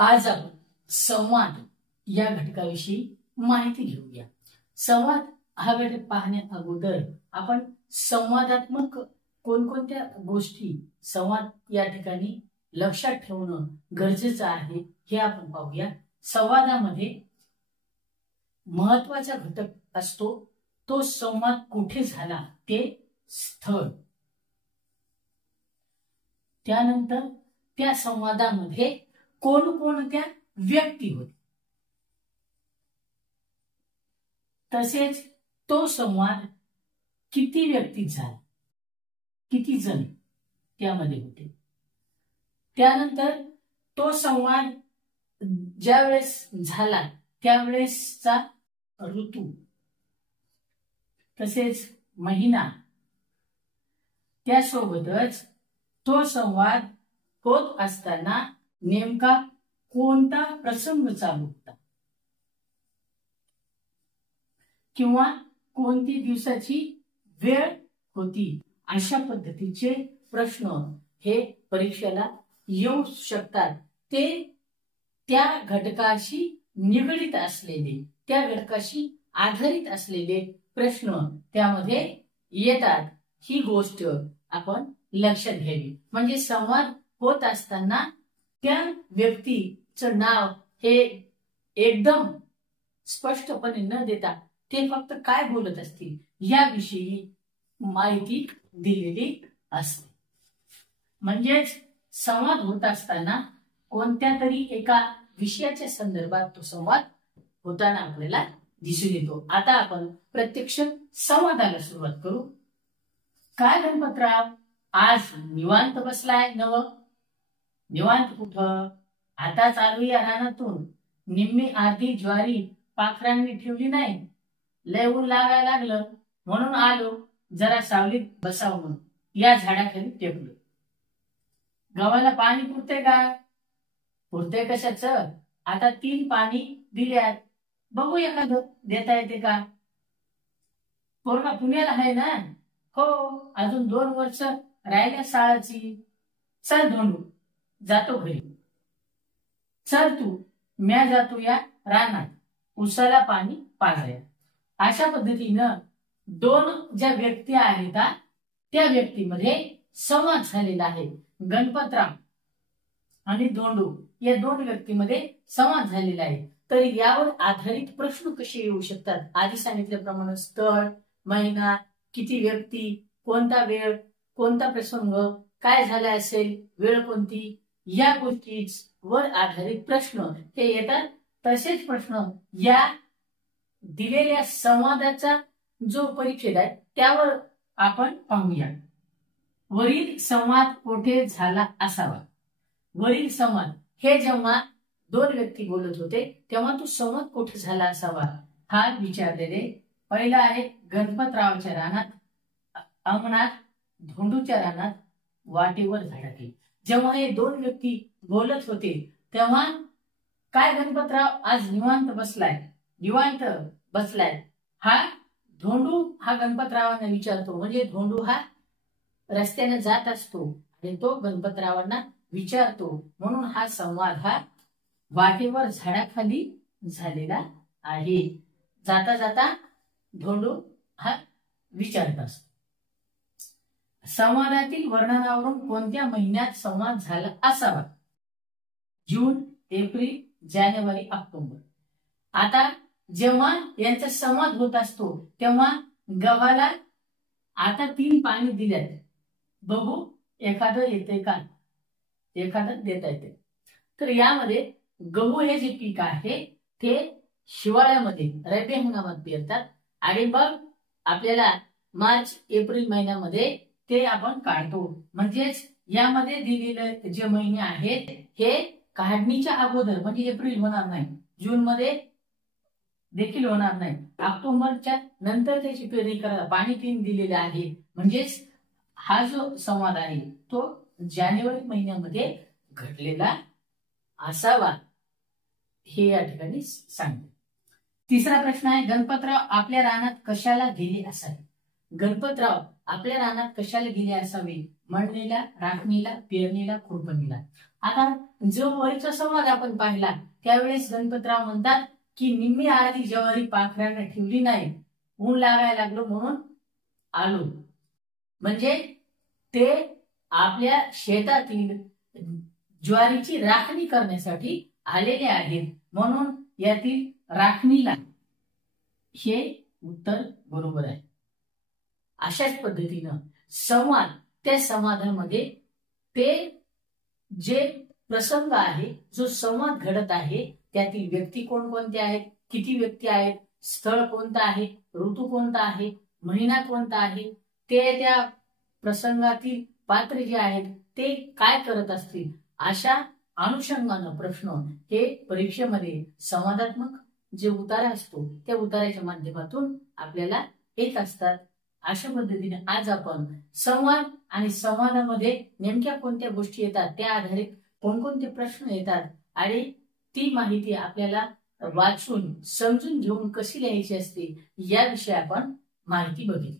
आज आपण संवाद या घटकाविषयी माहिती घेऊया। संवाद हा घटक पाहण्या अगोदर आपण संवादात्मक कोणकोणत्या गोष्टी संवाद या ठिकाणी लक्षात ठेवणं गरजेचं आहे हे आपण पाहूया। संवादामध्ये महत्त्वाचा घटक असतो तो संवाद कुठे झाला ते स्थळ, त्यानंतर त्या संवादामध्ये कोणकोणत्या व्यक्ती होते, तसेच तो संवाद किती व्यक्ती झाला, किती जण त्यामध्ये होते, त्यानंतर तो संवाद ज्यावेळेस झाला त्यावेळेसचा ऋतू तसेच महिना, त्यासोबतच तो संवाद होत असताना नेमका कोणता प्रसंग चालू होता किंवा कोणती दिवसाची वेळ होती, अशा पद्धतीचे प्रश्न हे परीक्षेला येऊ शकतात। ते त्या घटकाशी निगडित असलेले, त्या घटकाशी आधारित असलेले प्रश्न त्यामध्ये येतात। ही गोष्ट आपण लक्षात घ्यावी। म्हणजे संवाद होत असताना त्या व्यक्तीचं नाव हे एकदम स्पष्टपणे न देता ते फक्त काय बोलत असतील याविषयी माहिती दिलेली असते। म्हणजेच संवाद होत असताना कोणत्या तरी एका विषयाच्या संदर्भात तो संवाद होताना आपल्याला दिसून येतो। आता आपण प्रत्यक्ष संवादाला सुरुवात करू। काय गणपतराव, आज निवांत बसलाय नव? निवांत कुठं, आता चालू या रानातून निम्मी अर्धी ज्वारी पाखरांनी ठेवली नाही, लय ऊन लागायला लागलं म्हणून आलो जरा सावलीत बसावं म्हणून या झाडाखाली टेकलो। गव्हाला पाणी पुरते का? पुरते कशाचं, आता 3 पाणी दिल्यात, बघू एखादं देता येते का? पोरगा पुण्याला आहे ना? हो, अजून 2 वर्ष राहिल्या शाळाची। चल धोंडू, जातो घरी, चल तू, म्या जातो या रानात उसाला पाणी पाजायला। अशा पद्धतीनं 2 ज्या व्यक्ती आहेत त्या व्यक्तीमध्ये संवाद झालेला आहे। गणपतराव आणि धोंडू या 2 व्यक्तीमध्ये संवाद झालेला आहे। तर यावर आधारित प्रश्न कसे येऊ शकतात? आधी सांगितल्याप्रमाणे स्थळ, महिना, किती व्यक्ती, कोणता वेळ, कोणता प्रसंग, काय झाला असेल, वेळ कोणती, या गोष्टीवर आधारित प्रश्न हे येतात। तसेच प्रश्न या दिलेल्या संवादाचा जो परिच्छेद आहे त्यावर आपण पाहूया। वरील संवाद कोठे झाला असावा? वरील संवाद हे जेव्हा 2 व्यक्ती बोलत होते तेव्हा तो संवाद कोठे झाला असावा हा विचारलेले। पहिला आहे गणपतरावच्या रानात, अंगणात, धोंडूच्या रानात, वाटेवर झाडाखाली। जेव्हा हे 2 व्यक्ती बोलत होते तेव्हा काय गणपतराव आज निवांत बसलाय, निवांत बसलाय, हा धोंडू हा गणपतरावांना विचारतो। म्हणजे धोंडू हा रस्त्याने जात असतो आणि तो गणपतरावांना विचारतो, म्हणून हा संवाद हा वाटेवर झाडाखाली झालेला आहे। जाता जाता धोंडू हा विचारत असतो। संवादातील वर्णनावरून कोणत्या महिन्यात संवाद झाला असावा? जून, एप्रिल, जानेवारी, ऑक्टोबर। आता जेव्हा यांचा संवाद होत असतो तेव्हा गव्हाला आता 3 पाणी दिल्यात, बघू एखादं येते का, एखादं देता येते। तर यामध्ये गहू हे जे पीक आहे ते हिवाळ्यामध्ये रब्बी हंगामात पेरतात आणि मग आपल्याला मार्च एप्रिल महिन्यामध्ये ते आपण काढतो। म्हणजेच यामध्ये दिलेले जे महिने आहेत हे काढणीच्या अगोदर म्हणजे एप्रिल होणार नाही, जून मध्ये देखील होणार नाही, ऑक्टोबरच्या नंतर त्याची पेरणी करायला पाणी 3 दिलेले आहे। म्हणजेच हा जो संवाद आहे तो जानेवारी महिन्यामध्ये घडलेला असावा हे या ठिकाणी सांगते। तिसरा प्रश्न आहे गणपतराव आपल्या रानात कशाला गेले असावे? गणपतराव आपल्या रानात कशाला गेले असावे मळणीला, राखणीला, पेरणीला, खुरपणीला. आता जो वरचा संवाद आपण पाहिला त्यावेळेस गणपतराव म्हणतात की निम्मी आरती ज्वारी पाखरांना ठेवली नाही, ऊन लागायला लागलो म्हणून आलो. म्हणजे ते आपल्या शेतातील ज्वारीची राखणी करण्यासाठी आलेले आहेत, म्हणून यातील राखणीला हे उत्तर बरोबर आहे. अशाच पद्धतीनं संवाद, त्या संवादामध्ये ते जे प्रसंग आहे, जो संवाद घडत आहे, त्यातील व्यक्ती कोणकोणते आहेत, किती व्यक्ती आहेत, स्थळ कोणतं आहे, ऋतू कोणता आहे, महिना कोणता आहे, ते त्या प्रसंगातील पात्र जे आहेत ते काय करत असतील, अशा अनुषंगानं प्रश्न हे परीक्षेमध्ये संवादात्मक जे उतारा असतो त्या उताराच्या माध्यमातून आपल्याला येत असतात. अशा पद्धतीने आज आपण संवाद आणि संवादामध्ये नेमक्या कोणत्या गोष्टी येतात, त्या आधारित कोणकोणते प्रश्न येतात आणि ती माहिती आपल्याला वाचून समजून घेऊन कशी लिहायची असते याविषयी आपण माहिती बघितली.